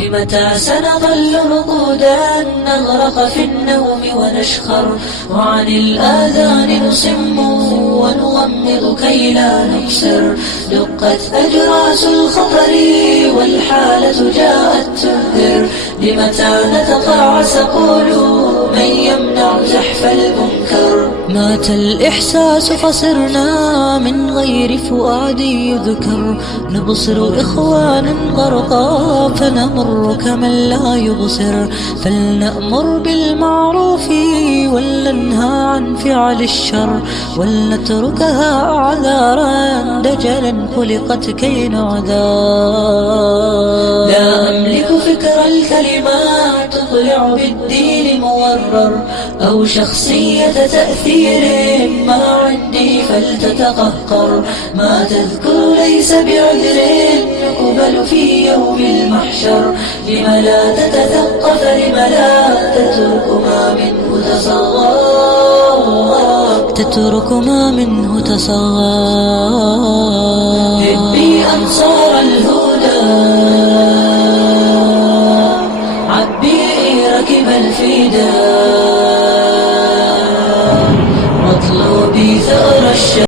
لمتى سنظل رقودا نغرق في النوم ونشخر وعن الآذان نصم ونغمض كي لا نبصر دقت أجراس الخطر والحالة جاءت تنذر لمتى نتقاعس قولوا من يمنع زحف المنكر مات الإحساس فصرنا من غير فؤاد يذكر نبصر إخوانا غرقا فنمر كمن لا يبصر فلنأمر بالمعروف ولننهى عن فعل الشر ولنتركها أعذارا دجلا خلقت كي نعذر لا أملك فكر الكلمات تطلع بالدين مورر أو شخصية تأثير ما عندي فلتتقهقر ما تذكر ليس بعذر يقبل في يوم المحشر لم لا تتثقف لم لا تترك ما منه تصغر هبي أنصار الهدى عبي ركب الفدا